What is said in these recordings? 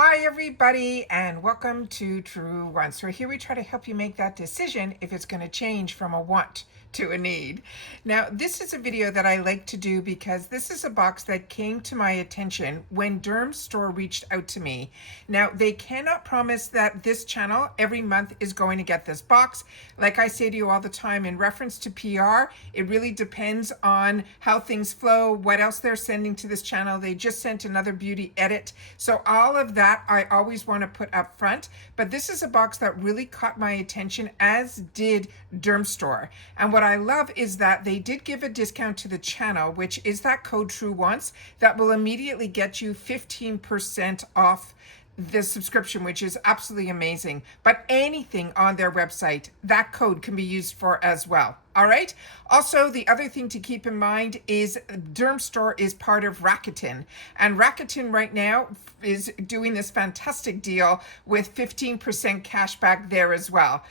Hi everybody and welcome to True Wants. So here we try to help you make that decision if it's going to change from a want to a need. Now this is a video that I like to do because this is a box that came to my attention when Dermstore reached out to me. Now they cannot promise that this channel every month is going to get this box. Like I say to you all the time, in reference to PR, it really depends on how things flow, what else they're sending to this channel. They just sent another beauty edit. So all of that I always want to put up front, but this is a box that really caught my attention, as did Dermstore. And what I love is that they did give a discount to the channel, which is that code TRUEONCE that will immediately get you 15% off the subscription, which is absolutely amazing. But anything on their website, that code can be used for as well. All right. Also, the other thing to keep in mind is Dermstore is part of Rakuten, and Rakuten right now is doing this fantastic deal with 15% cash back there as well.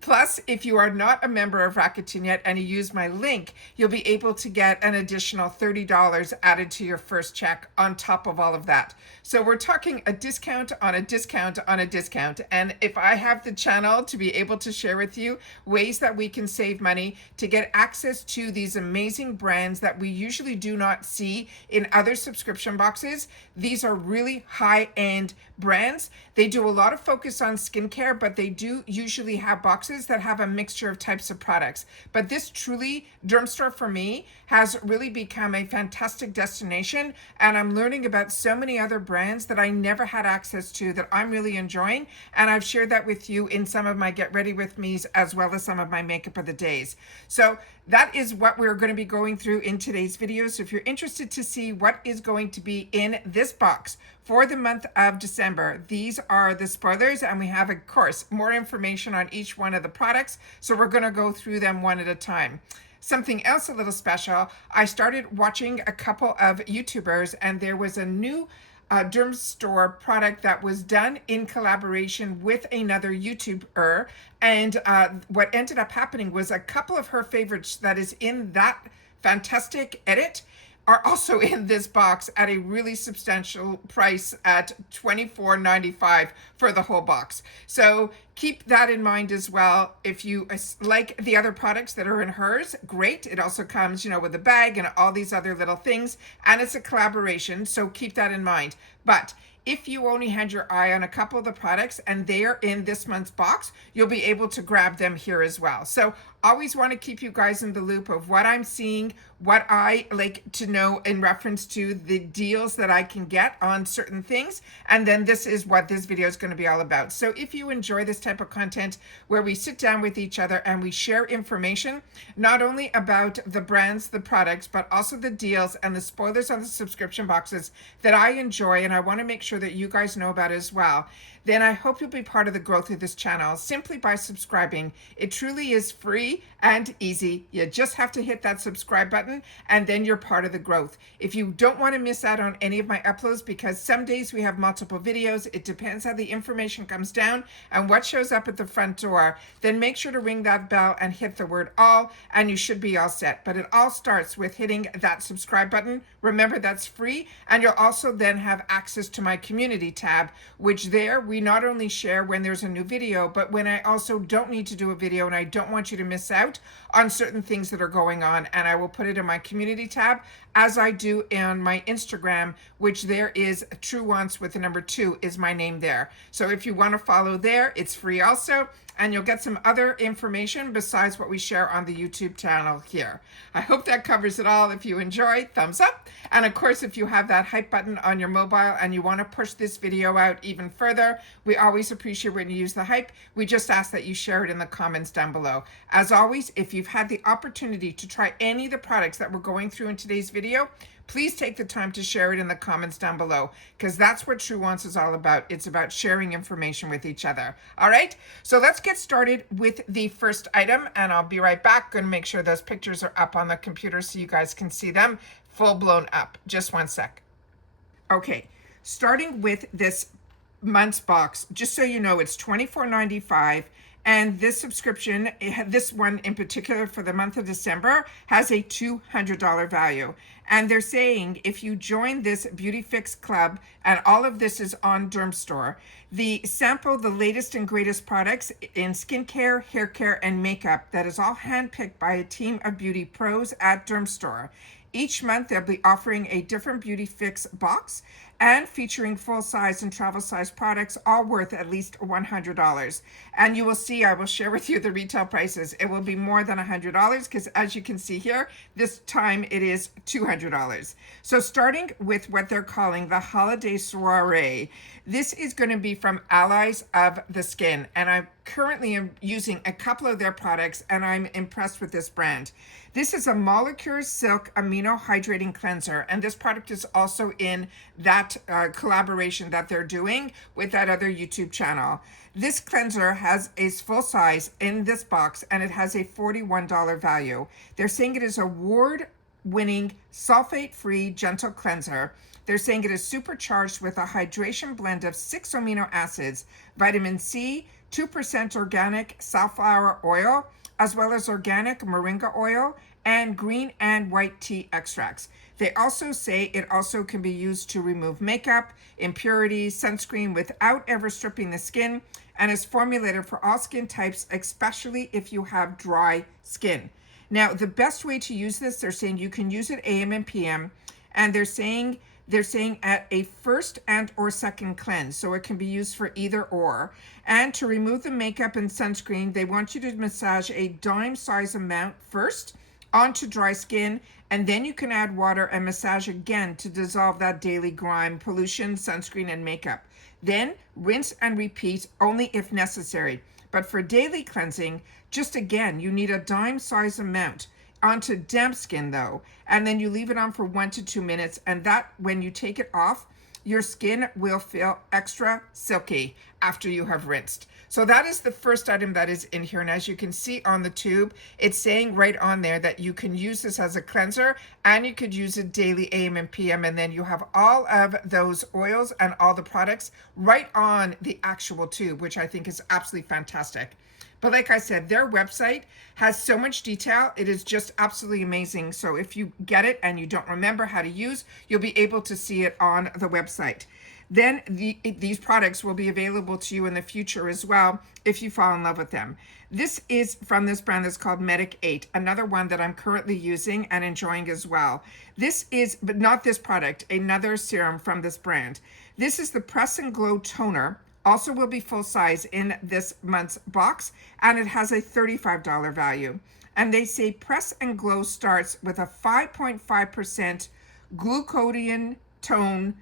Plus, if you are not a member of Rakuten yet and you use my link, you'll be able to get an additional $30 added to your first check on top of all of that. So we're talking a discount on a discount on a discount. And if I have the channel to be able to share with you ways that we can save money to get access to these amazing brands that we usually do not see in other subscription boxes, these are really high-end brands. They do a lot of focus on skincare, but they do usually have boxes that have a mixture of types of products. But this truly, Dermstore for me, has really become a fantastic destination, and I'm learning about so many other brands that I never had access to that I'm really enjoying, and I've shared that with you in some of my Get Ready With Me's as well as some of my Makeup of the Days. So that is what we're going to be going through in today's video. So if you're interested to see what is going to be in this box for the month of December, these are the spoilers, and we have, of course, more information on each one of the products. So we're going to go through them one at a time. Something else a little special, I started watching a couple of YouTubers, and there was a new Dermstore product that was done in collaboration with another YouTuber, and what ended up happening was a couple of her favorites that is in that fantastic edit are also in this box at a really substantial price at $24.95 for the whole box. So keep that in mind as well. If you like the other products that are in hers, great. It also comes, with a bag and all these other little things, and it's a collaboration, so keep that in mind. But if you only had your eye on a couple of the products and they are in this month's box, you'll be able to grab them here as well. So always want to keep you guys in the loop of what I'm seeing, what I like to know in reference to the deals that I can get on certain things. And then this is what this video is going to be all about. So if you enjoy this type of content where we sit down with each other and we share information, not only about the brands, the products, but also the deals and the spoilers on the subscription boxes that I enjoy and I want to make sure that you guys know about as well, then I hope you'll be part of the growth of this channel simply by subscribing. It truly is free and easy. You just have to hit that subscribe button and then you're part of the growth. If you don't want to miss out on any of my uploads, because some days we have multiple videos, it depends how the information comes down and what shows up at the front door, then make sure to ring that bell and hit the word all, and you should be all set. But it all starts with hitting that subscribe button. Remember, that's free, and you'll also then have access to my community tab, which there we not only share when there's a new video, but when I also don't need to do a video and I don't want you to miss out on certain things that are going on, and I will put it in my community tab as I do on my Instagram, which there is TRUEONCE with the number 2 is my name there. So if you want to follow there, it's free also, and you'll get some other information besides what we share on the YouTube channel here. I hope that covers it all. If you enjoy, thumbs up. And of course, if you have that hype button on your mobile and you want to push this video out even further, we always appreciate when you use the hype. We just ask that you share it in the comments down below. As always, if you've had the opportunity to try any of the products that we're going through in today's video, please take the time to share it in the comments down below, because that's what TRUEONCE is all about. It's about sharing information with each other. All right, so let's get started with the first item, and I'll be right back. Going to make sure those pictures are up on the computer so you guys can see them full blown up. Just one sec. Okay, starting with this month's box, just so you know, it's $24.95. And this subscription, this one in particular for the month of December, has a $200 value. And they're saying if you join this BeautyFIX club, and all of this is on Dermstore, sample the latest and greatest products in skincare, hair care, and makeup that is all handpicked by a team of beauty pros at Dermstore. Each month, they'll be offering a different BeautyFIX box and featuring full-size and travel-size products, all worth at least $100. And you will see, I will share with you the retail prices. It will be more than $100 because, as you can see here, this time it is $200. So starting with what they're calling the Holiday Soiree, this is going to be from Allies of the Skin. And I currently am using a couple of their products, and I'm impressed with this brand. This is a Molecure Silk Amino Hydrating Cleanser, and this product is also in that collaboration that they're doing with that other YouTube channel. This cleanser has a full size in this box, and it has a $41 value. They're saying it is award-winning, sulfate-free, gentle cleanser. They're saying it is supercharged with a hydration blend of 6 amino acids, vitamin C, 2% organic safflower oil, as well as organic moringa oil and green and white tea extracts. They also say it also can be used to remove makeup, impurities, sunscreen without ever stripping the skin, and is formulated for all skin types, especially if you have dry skin. Now, the best way to use this, they're saying you can use it AM and PM, and they're saying at a first and or second cleanse, so it can be used for either or. And to remove the makeup and sunscreen, they want you to massage a dime size amount first onto dry skin, and then you can add water and massage again to dissolve that daily grime, pollution, sunscreen, and makeup. Then rinse and repeat only if necessary. But for daily cleansing, just again, you need a dime size amount onto damp skin though, and then you leave it on for 1 to 2 minutes, and that when you take it off, your skin will feel extra silky after you have rinsed. So that is the first item that is in here, and as you can see on the tube, it's saying right on there that you can use this as a cleanser and you could use it daily AM and PM, and then you have all of those oils and all the products right on the actual tube, which I think is absolutely fantastic. But like I said, their website has so much detail. It is just absolutely amazing. So if you get it and you don't remember how to use, you'll be able to see it on the website. Then these products will be available to you in the future as well if you fall in love with them. This is from this brand that's called Medic 8, another one that I'm currently using and enjoying as well. This is, but not this product, another serum from this brand. This is the Press and Glow Toner. Also will be full size in this month's box, and it has a $35 value. And they say Press and Glow starts with a 5.5% glucosamine tone,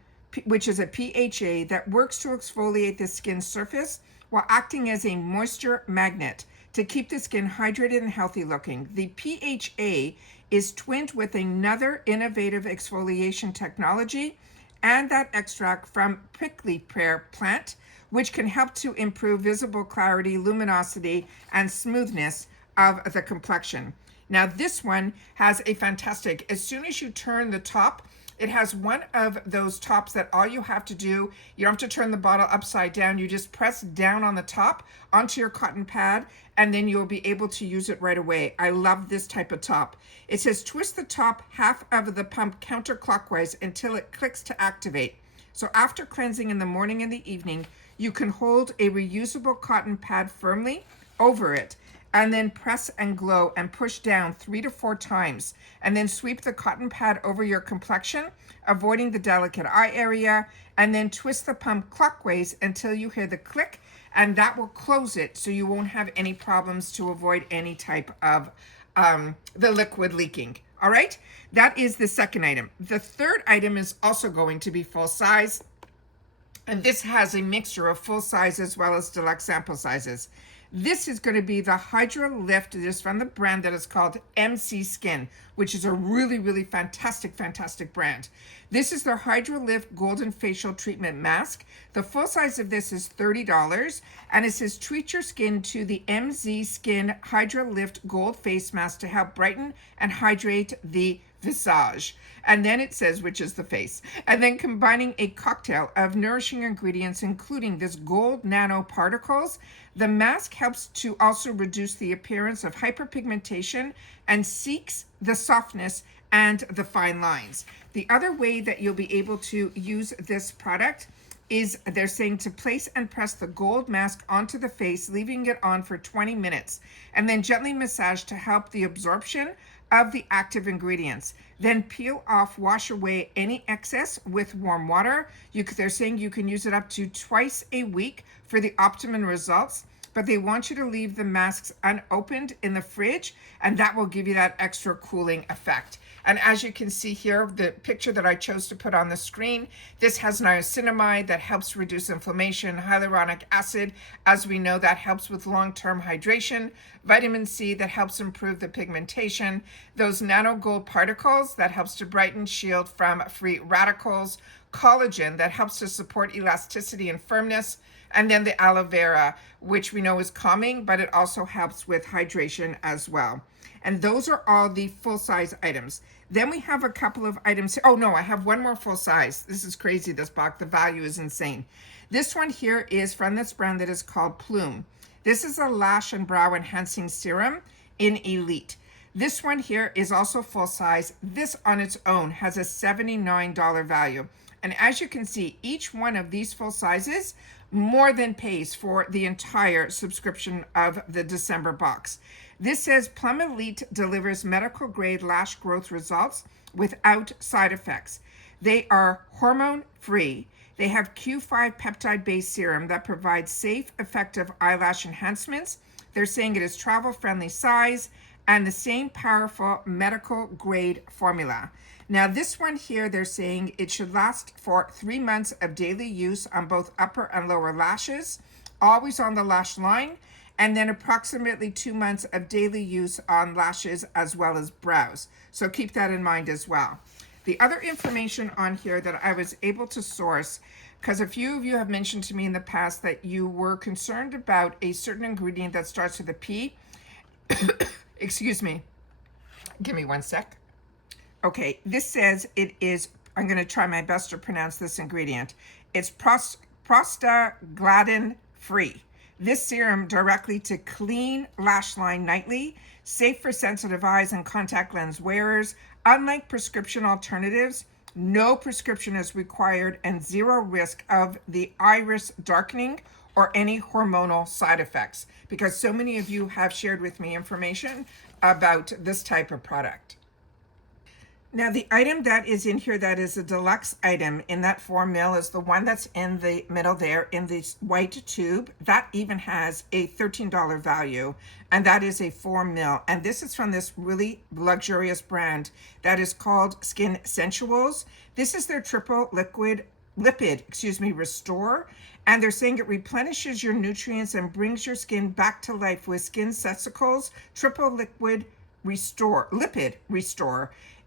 which is a PHA that works to exfoliate the skin's surface while acting as a moisture magnet to keep the skin hydrated and healthy looking. The PHA is twinned with another innovative exfoliation technology and that extract from prickly pear plant, which can help to improve visible clarity, luminosity, and smoothness of the complexion. Now this one has a fantastic, as soon as you turn the top, it has one of those tops that all you have to do, you don't have to turn the bottle upside down, you just press down on the top onto your cotton pad, and then you'll be able to use it right away. I love this type of top. It says twist the top half of the pump counterclockwise until it clicks to activate. So after cleansing in the morning and the evening, you can hold a reusable cotton pad firmly over it and then press and glow and push down 3 to 4 times, and then sweep the cotton pad over your complexion, avoiding the delicate eye area, and then twist the pump clockwise until you hear the click, and that will close it so you won't have any problems to avoid any type of the liquid leaking. All right, that is the second item. The third item is also going to be full size, and this has a mixture of full size as well as deluxe sample sizes. This is going to be the Hydra Lift. It is from the brand that is called MC Skin, which is a really, really fantastic, fantastic brand. This is their Hydra Lift Golden Facial Treatment Mask. The full size of this is $30, and it says treat your skin to the MZ Skin Hydra Lift Gold Face Mask to help brighten and hydrate the visage. And then it says, which is the face. And then combining a cocktail of nourishing ingredients, including this gold nanoparticles, the mask helps to also reduce the appearance of hyperpigmentation and seeks the softness and the fine lines. The other way that you'll be able to use this product is they're saying to place and press the gold mask onto the face, leaving it on for 20 minutes, and then gently massage to help the absorption of the active ingredients. Then peel off, wash away any excess with warm water. They're saying you can use it up to twice a week for the optimum results, but they want you to leave the masks unopened in the fridge, and that will give you that extra cooling effect. And as you can see here, the picture that I chose to put on the screen, this has niacinamide that helps reduce inflammation, hyaluronic acid, as we know, that helps with long-term hydration, vitamin C that helps improve the pigmentation, those nano gold particles that helps to brighten, shield from free radicals, collagen that helps to support elasticity and firmness, and then the aloe vera, which we know is calming, but it also helps with hydration as well. And those are all the full-size items. Then we have a couple of items. Oh no, I have one more full size. This is crazy, this box. The value is insane. This one here is from this brand that is called Plume. This is a lash and brow enhancing serum in Elite. This one here is also full size. This on its own has a $79 value. And as you can see, each one of these full sizes more than pays for the entire subscription of the December box. This says Plum Elite delivers medical grade lash growth results without side effects. They are hormone free. They have Q5 peptide based serum that provides safe, effective eyelash enhancements. They're saying it is travel friendly size and the same powerful medical grade formula. Now this one here, they're saying it should last for 3 months of daily use on both upper and lower lashes, always on the lash line, and then approximately 2 months of daily use on lashes as well as brows. So keep that in mind as well. The other information on here that I was able to source, because a few of you have mentioned to me in the past that you were concerned about a certain ingredient that starts with a P. Excuse me. Give me one sec. Okay, this says it is, I'm going to try my best to pronounce this ingredient. It's prostaglandin free. This serum directly to clean lash line nightly, safe for sensitive eyes and contact lens wearers. Unlike prescription alternatives, no prescription is required and zero risk of the iris darkening or any hormonal side effects, because so many of you have shared with me information about this type of product. Now the item that is in here that is a deluxe item in that 4 ml is the one that's in the middle there in this white tube. That even has a $13 value, and that is a 4 ml. And this is from this really luxurious brand that is called Skin Sensuals. This is their triple lipid restore, and they're saying it replenishes your nutrients and brings your skin back to life with Skin Sensuals triple lipid restore.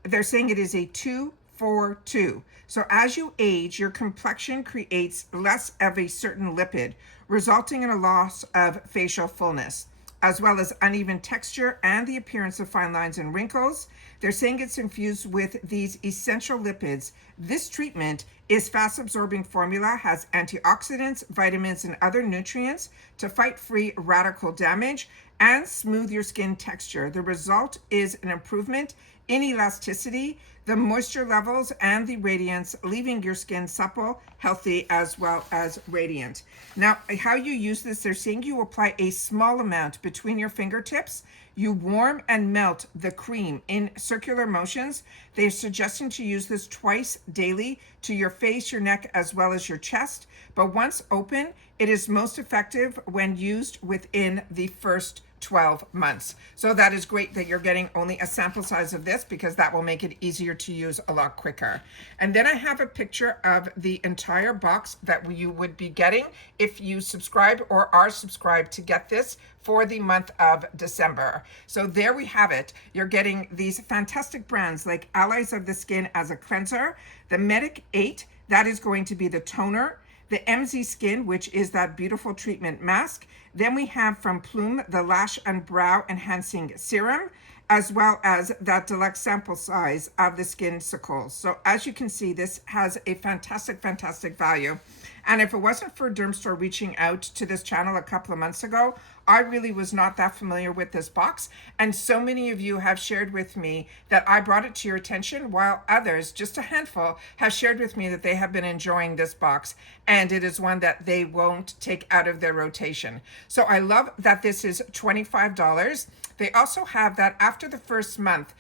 They're saying it is a 2-for-2. So as you age, your complexion creates less of a certain lipid, resulting in a loss of facial fullness, as well as uneven texture and the appearance of fine lines and wrinkles. They're saying it's infused with these essential lipids. This treatment is fast-absorbing formula, has antioxidants, vitamins, and other nutrients to fight free radical damage and smooth your skin texture. The result is an improvement in elasticity, the moisture levels, and the radiance, leaving your skin supple, healthy, as well as radiant. Now, how you use this, they're saying you apply a small amount between your fingertips. You warm and melt the cream in circular motions. They're suggesting to use this twice daily to your face, your neck, as well as your chest. But once open, it is most effective when used within the first 12 months. So that is great that you're getting only a sample size of this, because that will make it easier to use a lot quicker. And then I have a picture of the entire box that you would be getting if you subscribe or are subscribed to get this for the month of December. So there we have it. You're getting these fantastic brands like Allies of the Skin as a cleanser, the Medic 8, that is going to be the toner, the MZ Skin, which is that beautiful treatment mask. Then we have from Plume, the Lash and Brow Enhancing Serum. as well as that deluxe sample size of the Skinsicles. So as you can see, this has a fantastic, fantastic value. And if it wasn't for Dermstore reaching out to this channel a couple of months ago, I really was not that familiar with this box. And so many of you have shared with me that I brought it to your attention, while others, just a handful, have shared with me that they have been enjoying this box. And it is one that they won't take out of their rotation. So I love that this is $25. They also have that after the first month,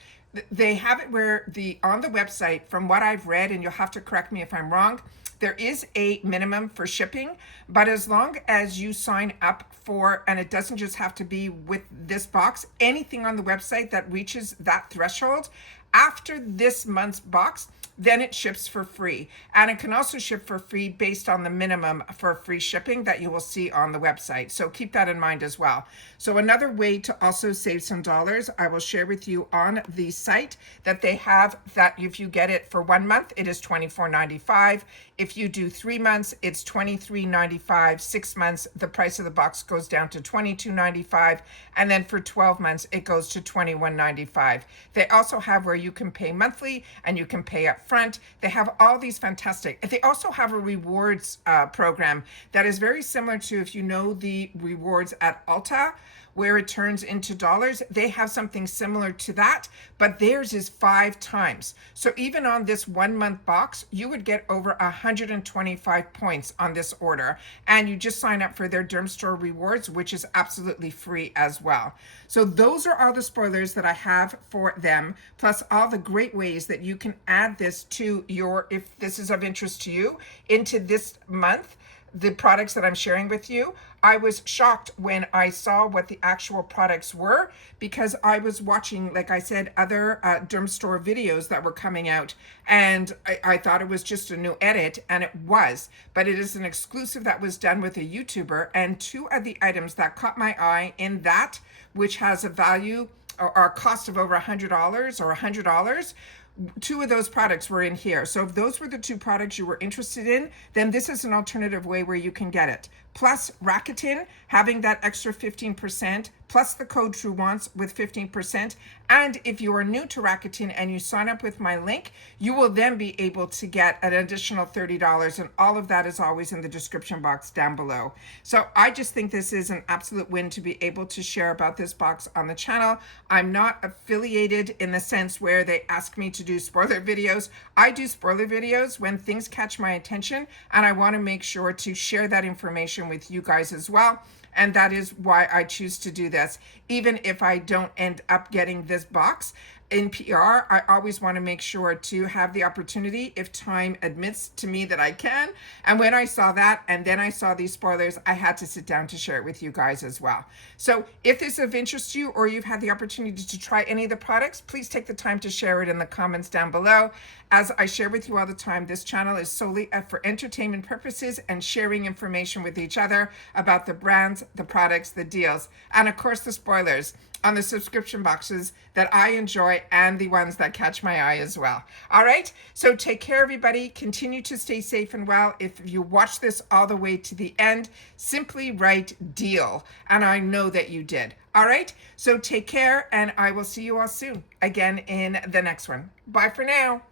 they have it where on the website, from what I've read, and you'll have to correct me if I'm wrong, there is a minimum for shipping, but as long as you sign up for, and it doesn't just have to be with this box, anything on the website that reaches that threshold, after this month's box, then it ships for free. And it can also ship for free based on the minimum for free shipping that you will see on the website. So keep that in mind as well. So another way to also save some dollars, I will share with you on the site that they have, that if you get it for 1 month, it is $24.95. If you do 3 months, it's $23.95. 6 months, the price of the box goes down to $22.95. And then for 12 months, it goes to $21.95. They also have where you can pay monthly and you can pay up front. They have all these fantastic, they also have a rewards program that is very similar to, if you know the rewards at Ulta, where it turns into dollars. They have something similar to that, but theirs is 5 times. So even on this 1 month box, you would get over 125 points on this order. And you just sign up for their Dermstore rewards, which is absolutely free as well. So those are all the spoilers that I have for them, plus all the great ways that you can add this to your, if this is of interest to you, into this month. The products that I'm sharing with you, I was shocked when I saw what the actual products were, because I was watching, like I said, other Dermstore videos that were coming out, and I thought it was just a new edit, and it was, but it is an exclusive that was done with a YouTuber, and 2 of the items that caught my eye in that, which has a value or a cost of over $100 or $100, 2 of those products were in here. So if those were the 2 products you were interested in, then this is an alternative way where you can get it. Plus Rakuten, having that extra 15%, plus the code TrueWants with 15%. And if you are new to Rakuten and you sign up with my link, you will then be able to get an additional $30. And all of that is always in the description box down below. So I just think this is an absolute win to be able to share about this box on the channel. I'm not affiliated in the sense where they ask me to do spoiler videos. I do spoiler videos when things catch my attention, and I want to make sure to share that information with you guys as well. And that is why I choose to do this. Even if I don't end up getting this box in PR, I always want to make sure to have the opportunity, if time admits to me that I can. And when I saw that, and then I saw these spoilers, I had to sit down to share it with you guys as well. So if this is of interest to you, or you've had the opportunity to try any of the products, please take the time to share it in the comments down below. As I share with you all the time, this channel is solely for entertainment purposes and sharing information with each other about the brands, the products, the deals, and of course the spoilers on the subscription boxes that I enjoy, and the ones that catch my eye as well. All right, so take care, everybody. Continue to stay safe and well. If you watch this all the way to the end, simply write deal, and I know that you did. All right, so take care, and I will see you all soon again in the next one. Bye for now.